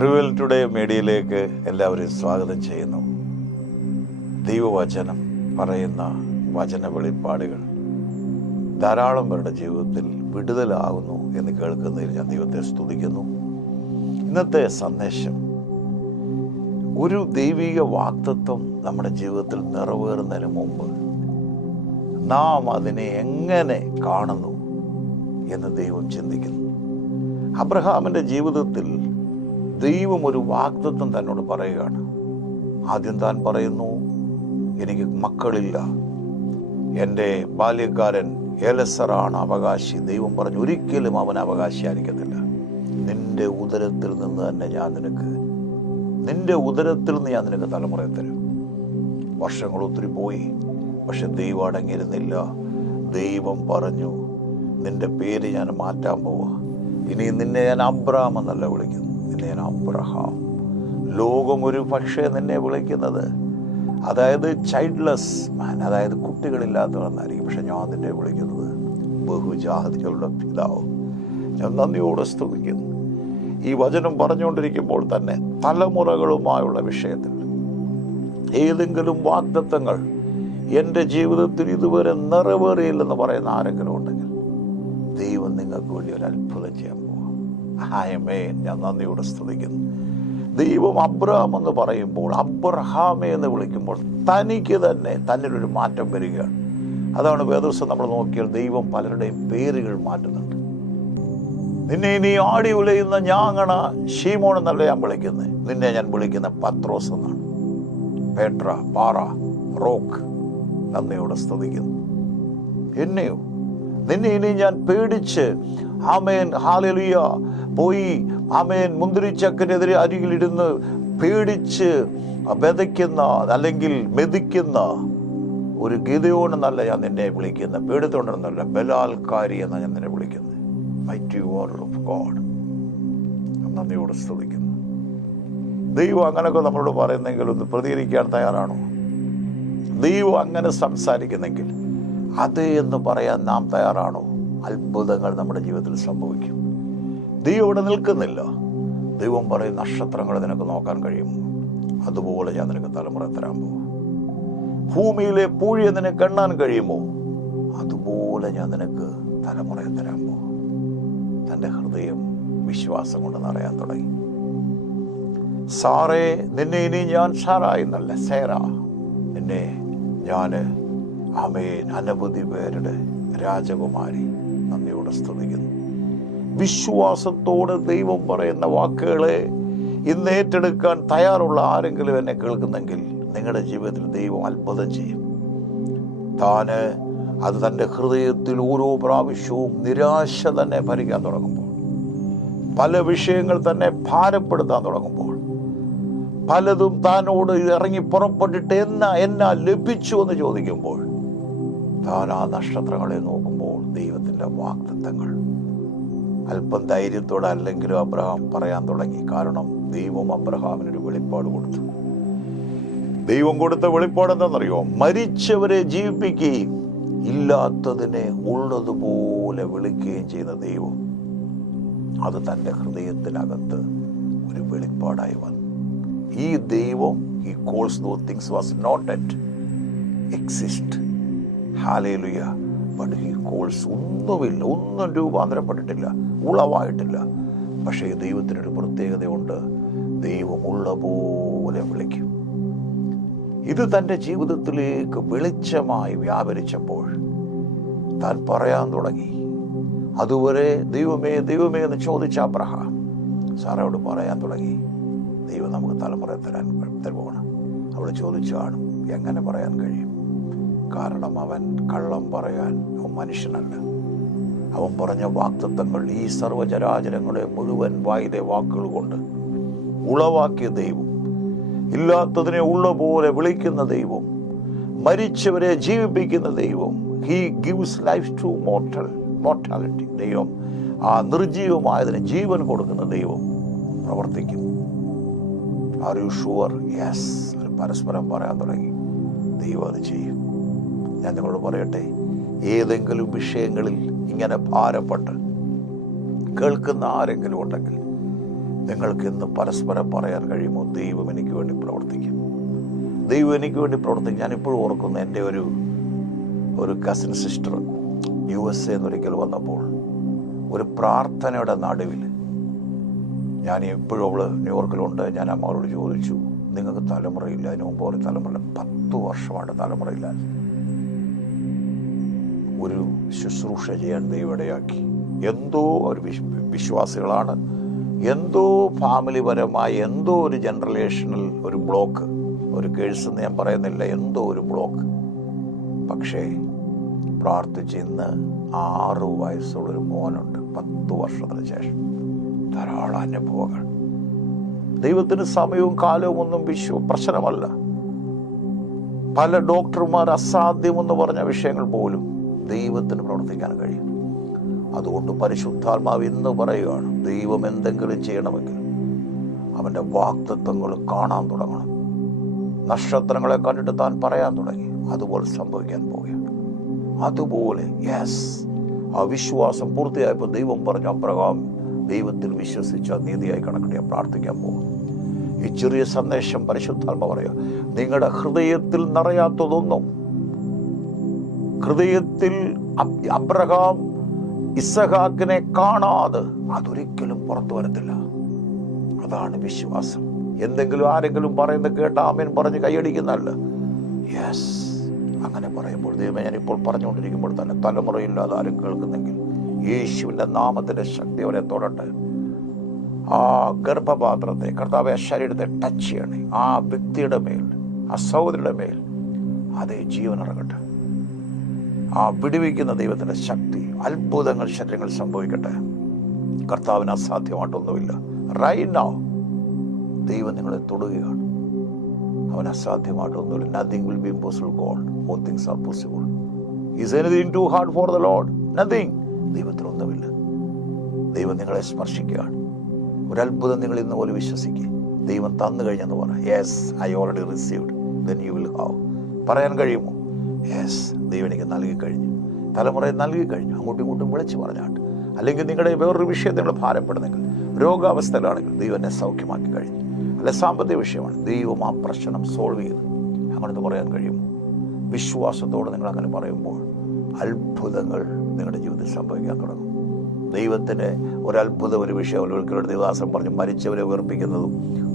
Revel today മീഡിയയിലേക്ക് എല്ലാവരെയും സ്വാഗതം ചെയ്യുന്നു. ദൈവവചനം പറയുന്ന വചന വെളിപ്പാടുകൾ ധാരാളം പേരുടെ ജീവിതത്തിൽ വിടുതലാകുന്നു എന്ന് കേൾക്കുന്നതിൽ ഞാൻ ദൈവത്തെ സ്തുതിക്കുന്നു. ഇന്നത്തെ സന്ദേശം ഒരു ദൈവിക വാഗ്ദത്തം നമ്മുടെ ജീവിതത്തിൽ നിറവേറുന്നതിന് മുമ്പ് നാം അതിനെ എങ്ങനെ കാണുന്നു എന്ന് ദൈവം ചിന്തിക്കുന്നു. അബ്രഹാമിൻ്റെ ജീവിതത്തിൽ ദൈവം ഒരു വാഗ്ദത്തം തന്നോട് പറയുകയാണ്. ആദ്യം താൻ പറയുന്നു, എനിക്ക് മക്കളില്ല, എൻ്റെ ബാല്യക്കാരൻ ഏലസറാണ് അവകാശി. ദൈവം പറഞ്ഞു, ഒരിക്കലും അവൻ അവകാശിയായിരിക്കത്തില്ല. നിന്റെ ഉദരത്തിൽ നിന്ന് തന്നെ നിന്റെ ഉദരത്തിൽ നിന്ന് ഞാൻ നിനക്ക് തലമുറയെ തരും. വർഷങ്ങൾ ഒത്തിരി പോയി, പക്ഷെ ദൈവം അടങ്ങിയിരുന്നില്ല. ദൈവം പറഞ്ഞു, നിന്റെ പേര് ഞാൻ മാറ്റാൻ പോവാ. ഇനി നിന്നെ ഞാൻ അബ്രാം എന്നല്ല വിളിക്കുന്നു, നിന്നെ ഞാൻ അബ്രഹാം. ലോകം ഒരു പക്ഷേ നിന്നെ വിളിക്കുന്നത് അതായത് ചൈൽഡ്ലെസ് മാൻ, അതായത് കുട്ടികളില്ലാത്തവരെന്നായിരിക്കും. പക്ഷെ ഞാൻ നിന്നെ വിളിക്കുന്നത് ബഹുജാതികളുടെ പിതാവ്. ഞാൻ നന്ദിയോടെ സ്തുതിക്കുന്നു. ഈ വചനം പറഞ്ഞുകൊണ്ടിരിക്കുമ്പോൾ തന്നെ തലമുറകളുമായുള്ള വിഷയത്തിൽ ഏതെങ്കിലും വാഗ്ദത്തങ്ങൾ എൻ്റെ ജീവിതത്തിൽ ഇതുവരെ നിറവേറിയില്ലെന്ന് പറയുന്ന ആരെങ്കിലും ഉണ്ടെങ്കിൽ ദൈവം നിങ്ങൾക്ക് വേണ്ടി ഒരു അത്ഭുതം ചെയ്യാൻ പോവാം. ഞാൻ നന്ദിയോടെ സ്തുതിക്കുന്നു. ദൈവം അബ്രഹാം എന്ന് പറയുമ്പോൾ, അബ്രഹാമേ എന്ന് വിളിക്കുമ്പോൾ തനിക്ക് തന്നെ തന്നിലൊരു മാറ്റം വരികയാണ്. അതാണ് വേദപുസ്തകം നമ്മൾ നോക്കിയാൽ ദൈവം പലരുടെയും പേരുകൾ മാറ്റുന്നുണ്ട്. നിന്നെ ഇനി ആടി ഉലയുന്ന ഞാങ്ങണ ശീമോൻ എന്നല്ല ഞാൻ വിളിക്കുന്നത്, നിന്നെ ഞാൻ വിളിക്കുന്ന പത്രോസ് എന്നാണ്. പേട്ര, പാറ, റോക്ക്. നന്ദിയോടെ സ്തുതിക്കുന്നു. നിന്നെ ഇനി ഞാൻ പേടിച്ച് ആമേൻ ഹല്ലേലൂയ പോയി ആമേൻ മുന്തിരിച്ചക്കിനെതിരെ അരികിലിരുന്ന് പേടിച്ച് വിതയ്ക്കുന്ന അല്ലെങ്കിൽ മെതിക്കുന്ന ഒരു ഗിദെയോൻ എന്നല്ല ഞാൻ നിന്നെ വിളിക്കുന്നത്, പേടിത്തോണ്ടെന്നല്ല, ബലാൽക്കാരി എന്നാണ് ഞാൻ നിന്നെ വിളിക്കുന്നത്. Mighty warder of God. നന്ദിയോടെ സ്തുതിക്കുന്നു. ദൈവം അങ്ങനെയൊക്കെ നമ്മളോട് പറയുന്നെങ്കിൽ ഒന്ന് പ്രതികരിക്കാൻ തയ്യാറാണോ? ദൈവം അങ്ങനെ സംസാരിക്കുന്നെങ്കിൽ അതേ എന്ന് പറയാൻ നാം തയ്യാറാണോ? അത്ഭുതങ്ങൾ നമ്മുടെ ജീവിതത്തിൽ സംഭവിക്കും. ദൈവം ഇവിടെ നിൽക്കുന്നില്ല. ദൈവം പറയും, നക്ഷത്രങ്ങൾ നിനക്ക് നോക്കാൻ കഴിയും, അതുപോലെ ഞാൻ നിനക്ക് തലമുറ തരാൻ പോകും. ഭൂമിയിലെ പൂഴിയെ നിനക്ക് എണ്ണാൻ കഴിയുമോ? അതുപോലെ ഞാൻ നിനക്ക് തലമുറയെ തരാൻ പോകും. തൻ്റെ ഹൃദയം വിശ്വാസം കൊണ്ട് നിറയാൻ തുടങ്ങി. സാറേ, നിന്നെ ഇനി ഞാൻ സാറായി എന്നല്ല, സേറ, നിന്നെ ഞാൻ ആമേൻ അനവധി പേരുടെ രാജകുമാരി. നന്ദിയോടെ സ്തുതിക്കുന്നു. വിശ്വാസത്തോടെ ദൈവം പറയുന്ന വാക്കുകളെ ഇന്ന് ഏറ്റെടുക്കാൻ തയ്യാറുള്ള ആരെങ്കിലും എന്നെ കേൾക്കുന്നെങ്കിൽ നിങ്ങളുടെ ജീവിതത്തിൽ ദൈവം അത്ഭുതം ചെയ്യും. താന് അത് തൻ്റെ ഹൃദയത്തിൽ ഓരോ പ്രാവശ്യവും നിരാശ തന്നെ ഭരിക്കാൻ തുടങ്ങുമ്പോൾ, പല വിഷയങ്ങൾ തന്നെ ഭാരപ്പെടുത്താൻ തുടങ്ങുമ്പോൾ, പലതും താനോട് ഇറങ്ങി പുറപ്പെട്ടിട്ട് എന്നാ ലഭിച്ചു എന്ന് ചോദിക്കുമ്പോൾ, താൻ ആ നക്ഷത്രങ്ങളെ നോക്കുമ്പോൾ ദൈവത്തിൻ്റെ വാഗ്ദത്തങ്ങൾ അല്പം ധൈര്യത്തോടെ അല്ലെങ്കിലും അബ്രഹാം പറയാൻ തുടങ്ങി. കാരണം ദൈവം അബ്രഹാമിനൊരു വെളിപ്പാട് കൊടുത്തു. ദൈവം കൊടുത്ത വെളിപ്പാട് എന്താണെന്നറിയോ? മരിച്ചവരെ ജീവിപ്പിക്കുകയും ഇല്ലാത്തതിനെ ഉള്ളതുപോലെ വിളിക്കുകയും ചെയ്യുന്ന ദൈവം. അത് തൻ്റെ ഹൃദയത്തിനകത്ത് ഒരു വെളിപ്പാടായി വന്നു. ഈ ദൈവം, he calls those things was not yet exist. Hallelujah. But he calls ഒന്നും രൂപാന്തരപ്പെട്ടിട്ടില്ല, ഉളവായിട്ടില്ല. പക്ഷേ ദൈവത്തിനൊരു പ്രത്യേകതയുണ്ട്. ദൈവം ഉള്ള പോലെ വിളിക്കും. ഇത് തൻ്റെ ജീവിതത്തിലേക്ക് വെളിച്ചമായി വ്യാപരിച്ചപ്പോൾ താൻ പറയാൻ തുടങ്ങി. അതുവരെ ദൈവമേ ദൈവമേ എന്ന് ചോദിച്ച അബ്രഹാം സാറയോട് പറയാൻ തുടങ്ങി, ദൈവം നമുക്ക് തലമുറ തരുവാണ്. അവൾ ചോദിച്ചാണ്, എങ്ങനെ പറയാൻ കഴിയും? കാരണം അവൻ കള്ളം പറയാൻ അവൻ മനുഷ്യനല്ല. അവൻ പറഞ്ഞ വാഗ്ദത്തങ്ങൾ ഈ സർവ്വചരാചരങ്ങളെ മുഴുവൻ വായിലെ വാക്കുകൾ കൊണ്ട് ഉളവാക്കിയ ദൈവം, ഇല്ലാത്തതിനെ ഉള്ള പോലെ വിളിക്കുന്ന ദൈവം, മരിച്ചവരെ ജീവിപ്പിക്കുന്ന ദൈവം, he gives life to mortality. ദൈവം ആ നിർജീവമായതിന് ജീവൻ കൊടുക്കുന്ന ദൈവം പ്രവർത്തിക്കും. Are you sure? യെസ്. പരസ്പരം പറയാൻ തുടങ്ങി. ദൈവം അത് ചെയ്യും. ഞാൻ നിങ്ങളോട് പറയട്ടെ, ഏതെങ്കിലും വിഷയങ്ങളിൽ ഇങ്ങനെ ഭാരപ്പെട്ട് കേൾക്കുന്ന ആരെങ്കിലും ഉണ്ടെങ്കിൽ നിങ്ങൾക്ക് ഇന്ന് പരസ്പരം പറയാൻ കഴിയുമോ, ദൈവം എനിക്ക് വേണ്ടി പ്രവർത്തിക്കും, ദൈവം എനിക്ക് വേണ്ടി പ്രവർത്തിക്കും. ഞാനിപ്പോഴും ഓർക്കുന്നു, എൻ്റെ ഒരു കസിൻ സിസ്റ്റർ USA എന്നൊരിക്കൽ വന്നപ്പോൾ ഒരു പ്രാർത്ഥനയുടെ നടുവിൽ, ഞാൻ ഇപ്പോഴും അവൾ ന്യൂയോർക്കിലുണ്ട്, ഞാൻ അമ്മയോട് ചോദിച്ചു, നിങ്ങൾക്ക് തലമുറയില്ല? അതിന് മുമ്പ് ഒരു തലമുറ 10 വർഷമായിട്ട് തലമുറയില്ല. ഒരു ശുശ്രൂഷ ചെയ്യാൻ ദൈവം ഇടയാക്കി. എന്തോ ഒരു വിശ്വാസികളാണ്, എന്തോ ഫാമിലിപരമായി എന്തോ ഒരു ജനറേഷണൽ ഒരു ബ്ലോക്ക്, ഒരു കേഴ്സെന്ന് ഞാൻ പറയുന്നില്ല, എന്തോ ഒരു ബ്ലോക്ക്. പക്ഷേ പ്രാർത്ഥിച്ച് ഇന്ന് 6 വയസ്സുള്ളൊരു മോനുണ്ട്, 10 വർഷത്തിന് ശേഷം. ധാരാളം അനുഭവങ്ങൾ. ദൈവത്തിന് സമയവും കാലവും ഒന്നും പ്രശ്നമല്ല. പല ഡോക്ടർമാർ അസാധ്യമെന്ന് പറഞ്ഞ വിഷയങ്ങൾ പോലും ദൈവത്തിന് പ്രവർത്തിക്കാൻ കഴിയും. അതുകൊണ്ട് പരിശുദ്ധാത്മാവ് ഇന്ന് പറയുകയാണ്, ദൈവം എന്തെങ്കിലും ചെയ്യണമെങ്കിൽ അവൻ്റെ വാഗ്ദത്തങ്ങൾ കാണാൻ തുടങ്ങണം. നക്ഷത്രങ്ങളെ കണ്ടിട്ട് താൻ പറയാൻ തുടങ്ങി, അതുപോലെ സംഭവിക്കാൻ പോവുകയാണ്. അതുപോലെ ആ വിശ്വാസം പൂർത്തിയായപ്പോൾ ദൈവം പറഞ്ഞു, അബ്രഹാം ദൈവത്തിൽ വിശ്വസിച്ച നീതിയായി കണക്കിട്ട് പ്രാർത്ഥിക്കാൻ പോകും. ഈ ചെറിയ സന്ദേശം പരിശുദ്ധാത്മ പറയുക, നിങ്ങളുടെ ഹൃദയത്തിൽ നിറയാത്തതൊന്നും, ഹൃദയത്തിൽ അബ്രഹാം ഇസഹാക്കിനെ കാണാതെ അതൊരിക്കലും പുറത്തു വരത്തില്ല. അതാണ് വിശ്വാസം. എന്തെങ്കിലും ആരെങ്കിലും പറയുന്നത് കേട്ട് ആമേൻ പറഞ്ഞ് കൈയടിക്കുന്നതല്ല. അങ്ങനെ പറയുമ്പോൾ ദൈവമേ, ഞാനിപ്പോൾ പറഞ്ഞുകൊണ്ടിരിക്കുമ്പോൾ തന്നെ തലമുറയില്ലാതെ ആരും കേൾക്കുന്നെങ്കിൽ യേശുവിൻ്റെ നാമത്തിൻ്റെ ശക്തി അവരെ തൊടട്ടെ. ആ ഗർഭപാത്രത്തെ, കർത്താവെ, ശരീരത്തെ ടച്ച് ചെയ്യണേ. ആ വ്യക്തിയുടെ മേൽ, ആ സഹോദരിയുടെ മേൽ അതേ ജീവൻ ഇറങ്ങട്ടെ. ആ വിടുവിക്കുന്ന ദൈവത്തിൻ്റെ ശക്തി, അത്ഭുതങ്ങൾ ശരീരങ്ങൾ സംഭവിക്കട്ടെ. കർത്താവിന് അസാധ്യമായിട്ടൊന്നുമില്ല. റൈറ്റ് നൗ ദൈവം നിങ്ങളെ തൊടുകയാണ്. അവൻ അസാധ്യമായിട്ടൊന്നുമില്ല. Nothing will be impossible God. All things are possible. Is anything too hard for the Lord? Nothing. ദൈവത്തിനൊന്നുമില്ല. ദൈവം നിങ്ങളെ സ്പർശിക്കുകയാണ്. ഒരു അത്ഭുതം നിങ്ങൾ ഇന്ന് പോലെ വിശ്വസിക്കുക. ദൈവം തന്നു കഴിഞ്ഞെന്ന് പറ. I already received. Then you will have. പറയാൻ കഴിയുമോ? ദൈവം എനിക്ക് നൽകി കഴിഞ്ഞു, തലമുറയെ നൽകി കഴിഞ്ഞു. അങ്ങോട്ടും ഇങ്ങോട്ടും വിളിച്ച് പറഞ്ഞാട്ട്. അല്ലെങ്കിൽ നിങ്ങളുടെ വേറൊരു വിഷയത്തിൽ നിങ്ങൾ ഭാരപ്പെടുന്നെങ്കിൽ, രോഗാവസ്ഥയിലാണെങ്കിൽ ദൈവം എന്നെ സൗഖ്യമാക്കി കഴിഞ്ഞു. അല്ലെ സാമ്പത്തിക വിഷയമാണ്, ദൈവം ആ പ്രശ്നം സോൾവ് ചെയ്തു. അങ്ങനത്തെ പറയാൻ കഴിയുമോ? വിശ്വാസത്തോടെ നിങ്ങൾ അങ്ങനെ പറയുമ്പോൾ അത്ഭുതങ്ങൾ നിങ്ങളുടെ ജീവിതത്തിൽ സംഭവിക്കാൻ തുടങ്ങും. ദൈവത്തിന് ഒരത്ഭുതം, ഒരു വിഷയം, ഒരിക്കലും ദൈവദാസൻ പറഞ്ഞ് മരിച്ചവരെ ഉയർപ്പിക്കുന്നതും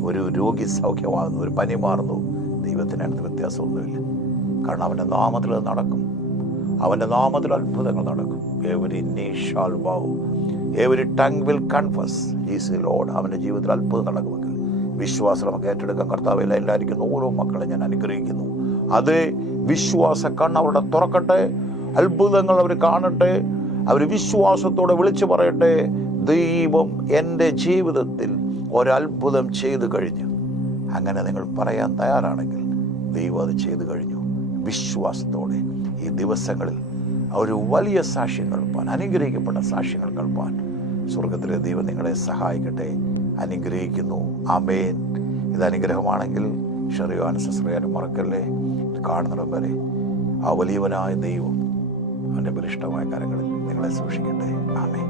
ഒരു രോഗി സൗഖ്യമാകുന്നതും ഒരു പനി മാറുന്നതും ദൈവത്തിനടുത്ത് വ്യത്യാസമൊന്നുമില്ല. കാരണം അവൻ്റെ നാമത്തിൽ അത് നടക്കും. അവൻ്റെ നാമത്തിൽ അത്ഭുതങ്ങൾ നടക്കും. എവരി നീ shall bow, every tongue will confess Jesus is Lord. അവൻ്റെ ജീവിതത്തിൽ അത്ഭുതം നടക്കുമെങ്കിൽ വിശ്വാസം നമുക്ക് ഏറ്റെടുക്കാൻ. കർത്താവിൽ എല്ലായിരിക്കുന്ന ഓരോ മക്കളെ ഞാൻ അനുഗ്രഹിക്കുന്നു. അതേ വിശ്വാസ കണ്ണ് അവരുടെ തുറക്കട്ടെ. അത്ഭുതങ്ങൾ അവർ കാണട്ടെ. അവർ വിശ്വാസത്തോടെ വിളിച്ചു പറയട്ടെ, ദൈവം എൻ്റെ ജീവിതത്തിൽ ഒരത്ഭുതം ചെയ്തു കഴിഞ്ഞു. അങ്ങനെ നിങ്ങൾ പറയാൻ തയ്യാറാണെങ്കിൽ ദൈവം അത് ചെയ്തു കഴിഞ്ഞു. വിശ്വാസത്തോടെ ഈ ദിവസങ്ങളിൽ ഒരു വലിയ സാക്ഷ്യം കേൾപ്പാൻ, അനുഗ്രഹിക്കപ്പെട്ട സാക്ഷ്യങ്ങൾ കേൾപ്പാൻ സ്വർഗത്തിലെ ദൈവം നിങ്ങളെ സഹായിക്കട്ടെ. അനുഗ്രഹിക്കുന്നു. ആമേൻ. ഇത് അനുഗ്രഹമാണെങ്കിൽ ഷെറിയാനും സസ്രിയാനും മറക്കല്ലേ. കാണുന്നിടം വരെ ആ വലിയവനായ ദൈവം അവൻ്റെ ബലിഷ്ഠമായ കാര്യങ്ങളിൽ നിങ്ങളെ സൂക്ഷിക്കട്ടെ. ആമേൻ.